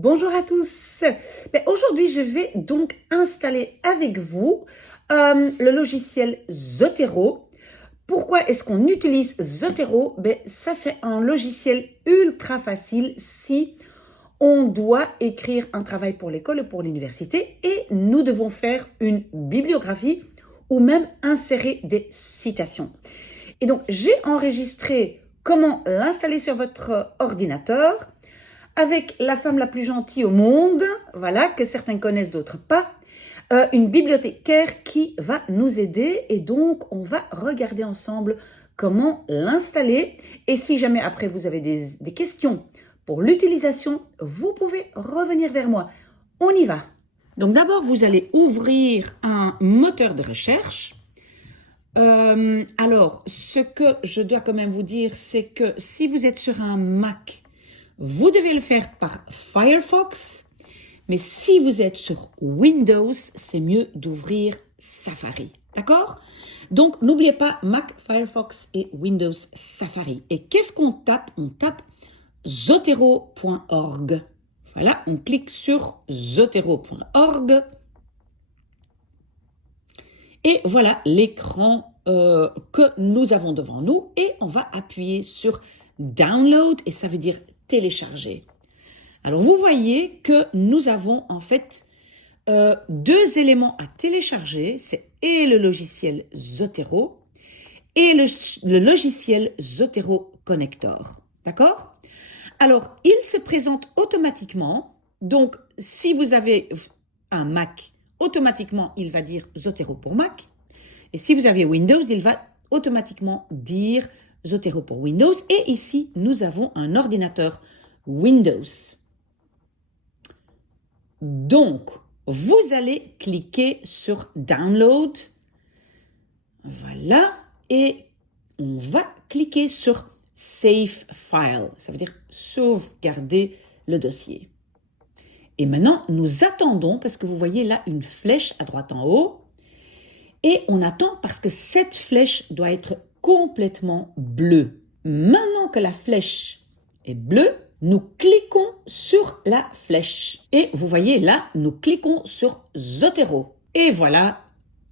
Bonjour à tous. Aujourd'hui, je vais donc installer avec vous le logiciel Zotero. Pourquoi est-ce qu'on utilise Zotero? Ça, c'est un logiciel ultra facile si on doit écrire un travail pour l'école ou pour l'université et nous devons faire une bibliographie ou même insérer des citations. Et donc, j'ai enregistré comment l'installer sur votre ordinateur avec la femme la plus gentille au monde, voilà, que certains connaissent, d'autres pas, une bibliothécaire qui va nous aider et donc on va regarder ensemble comment l'installer. Et si jamais après vous avez des questions pour l'utilisation, vous pouvez revenir vers moi. On y va. Donc d'abord, vous allez ouvrir un moteur de recherche. Alors, ce que je dois quand même vous dire, c'est que si vous êtes sur un Mac, vous devez le faire par Firefox, mais si vous êtes sur Windows, c'est mieux d'ouvrir Safari, d'accord? Donc, n'oubliez pas Mac, Firefox et Windows Safari. Et qu'est-ce qu'on tape? On tape zotero.org. Voilà, on clique sur zotero.org. Et voilà l'écran que nous avons devant nous. Et on va appuyer sur Download, et ça veut dire télécharger. Alors, vous voyez que nous avons en fait deux éléments à télécharger. C'est et le logiciel Zotero et le logiciel Zotero Connector. D'accord? Alors, il se présente automatiquement. Donc, si vous avez un Mac, automatiquement, il va dire Zotero pour Mac. Et si vous avez Windows, il va automatiquement dire Zotero pour Windows. Et ici, nous avons un ordinateur Windows. Donc, vous allez cliquer sur Download. Voilà. Et on va cliquer sur Save File. Ça veut dire sauvegarder le dossier. Et maintenant, nous attendons parce que vous voyez là une flèche à droite en haut. Et on attend parce que cette flèche doit être complètement bleue. Maintenant que la flèche est bleue, nous cliquons sur la flèche. Et vous voyez là, nous cliquons sur Zotero. Et voilà,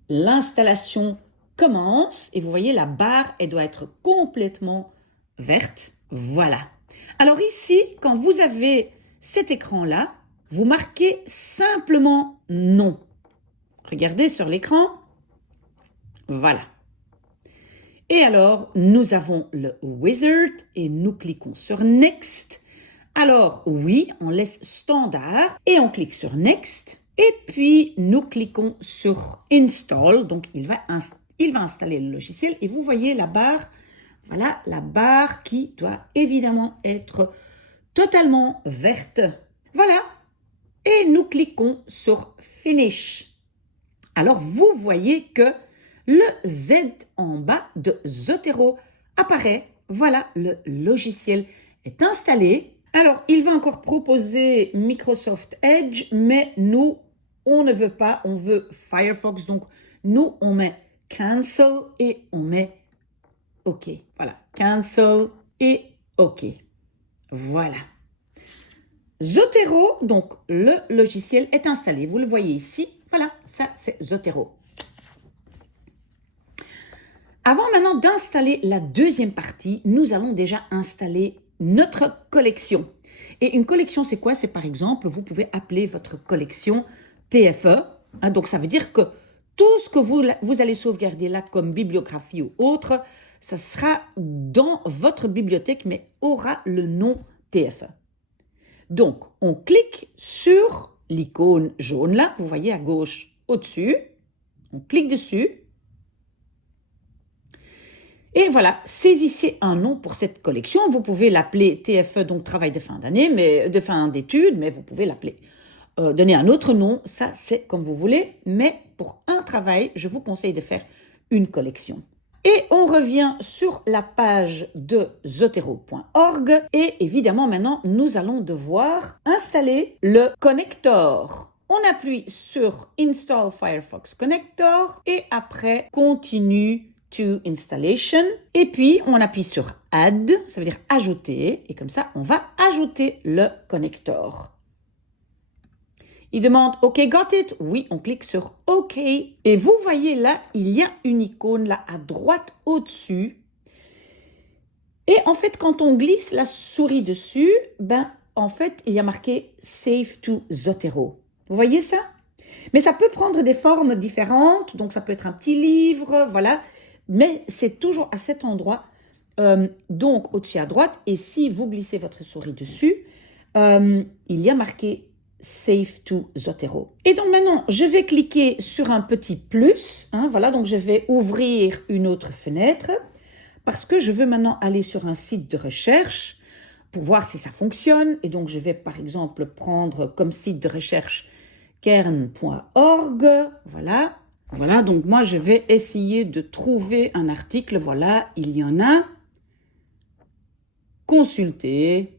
l'installation commence. Et vous voyez, la barre, elle doit être complètement verte. Voilà. Alors ici, quand vous avez cet écran-là, vous marquez simplement non. Regardez sur l'écran. Voilà. Et alors, nous avons le wizard et nous cliquons sur Next. Alors, oui, on laisse standard et on clique sur Next. Et puis, nous cliquons sur Install. Donc, il va installer le logiciel. Et vous voyez la barre, voilà, la barre qui doit évidemment être totalement verte. Voilà. Et nous cliquons sur Finish. Alors, vous voyez que le Z en bas de Zotero apparaît. Voilà, le logiciel est installé. Alors, il va encore proposer Microsoft Edge, mais nous, on ne veut pas, on veut Firefox. Donc, nous, on met Cancel et on met OK. Voilà, Cancel et OK. Voilà. Zotero, donc le logiciel est installé. Vous le voyez ici. Voilà, ça c'est Zotero. Avant maintenant d'installer la deuxième partie, nous allons déjà installer notre collection. Et une collection, c'est quoi? C'est par exemple, vous pouvez appeler votre collection TFE. Donc, ça veut dire que tout ce que vous allez sauvegarder là comme bibliographie ou autre, ça sera dans votre bibliothèque, mais aura le nom TFE. Donc, on clique sur l'icône jaune là, vous voyez à gauche au-dessus. On clique dessus. Et voilà, saisissez un nom pour cette collection. Vous pouvez l'appeler TFE, donc travail de fin d'année, mais de fin d'études, mais vous pouvez l'appeler. Donner un autre nom, ça c'est comme vous voulez. Mais pour un travail, je vous conseille de faire une collection. Et on revient sur la page de zotero.org. Et évidemment, maintenant, nous allons devoir installer le connector. On appuie sur Install Firefox Connector et après, continue to installation. Et puis, on appuie sur Add, ça veut dire ajouter. Et comme ça, on va ajouter le connector. Il demande « OK, got it ?» Oui, on clique sur « OK ». Et vous voyez là, il y a une icône là à droite au-dessus. Et en fait, quand on glisse la souris dessus, en fait, il y a marqué « Save to Zotero ». Vous voyez ça? Mais ça peut prendre des formes différentes. Donc, ça peut être un petit livre, voilà. Mais c'est toujours à cet endroit, donc au-dessus à droite. Et si vous glissez votre souris dessus, il y a marqué Save to Zotero. Et donc maintenant, je vais cliquer sur un petit plus. Voilà, donc je vais ouvrir une autre fenêtre parce que je veux maintenant aller sur un site de recherche pour voir si ça fonctionne. Et donc, je vais par exemple prendre comme site de recherche kern.org. Voilà. Voilà, donc moi, je vais essayer de trouver un article. Voilà, il y en a. Consulter.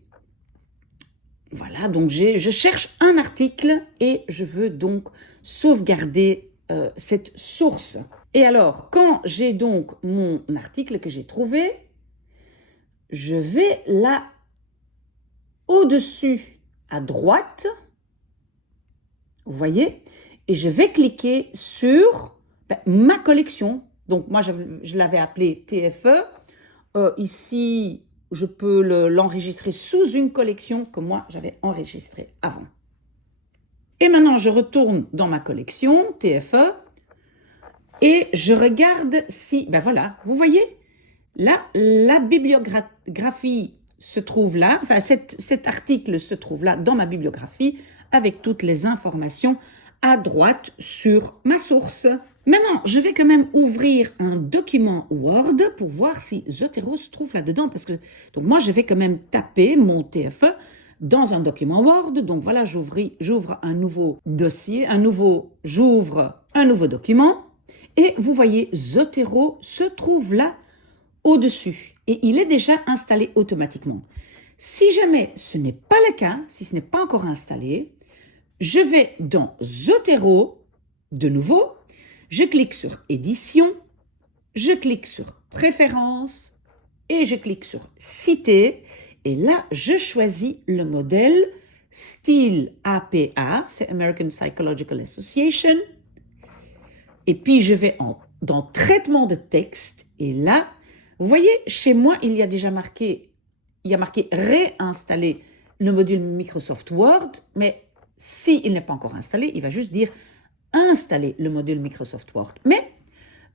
Voilà, donc je cherche un article et je veux donc sauvegarder cette source. Et alors, quand j'ai donc mon article que j'ai trouvé, je vais là au-dessus à droite, vous voyez, et je vais cliquer sur ma collection. Donc moi, je l'avais appelé TFE. Ici, je peux l'enregistrer sous une collection que moi, j'avais enregistrée avant. Et maintenant, je retourne dans ma collection, TFE, et je regarde si, voilà, vous voyez, là, la bibliographie se trouve là, enfin, cet article se trouve là dans ma bibliographie avec toutes les informations à droite sur ma source. Maintenant, je vais quand même ouvrir un document Word pour voir si Zotero se trouve là-dedans. Parce que, donc moi, je vais quand même taper mon TFE dans un document Word. Donc voilà, j'ouvre un nouveau dossier, j'ouvre un nouveau document. Et vous voyez, Zotero se trouve là au-dessus. Et il est déjà installé automatiquement. Si jamais ce n'est pas le cas, si ce n'est pas encore installé, je vais dans Zotero, de nouveau, je clique sur Édition, je clique sur Préférences et je clique sur Citer. Et là, je choisis le modèle style APA, c'est American Psychological Association. Et puis, je vais dans Traitement de texte. Et là, vous voyez, chez moi, il y a déjà marqué réinstaller le module Microsoft Word, mais s'il n'est pas encore installé, il va juste dire installer le module Microsoft Word. Mais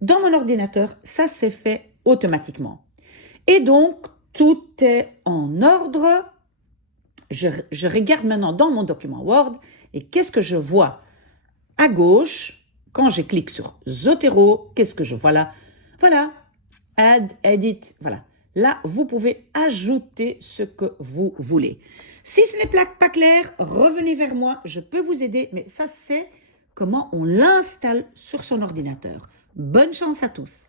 dans mon ordinateur, ça s'est fait automatiquement. Et donc, tout est en ordre. Je regarde maintenant dans mon document Word et qu'est-ce que je vois à gauche quand je clique sur Zotero? Qu'est-ce que je vois là? Voilà, Add, Edit, voilà. Là, vous pouvez ajouter ce que vous voulez. Si ce n'est pas clair, revenez vers moi, je peux vous aider, mais ça, c'est comment on l'installe sur son ordinateur. Bonne chance à tous!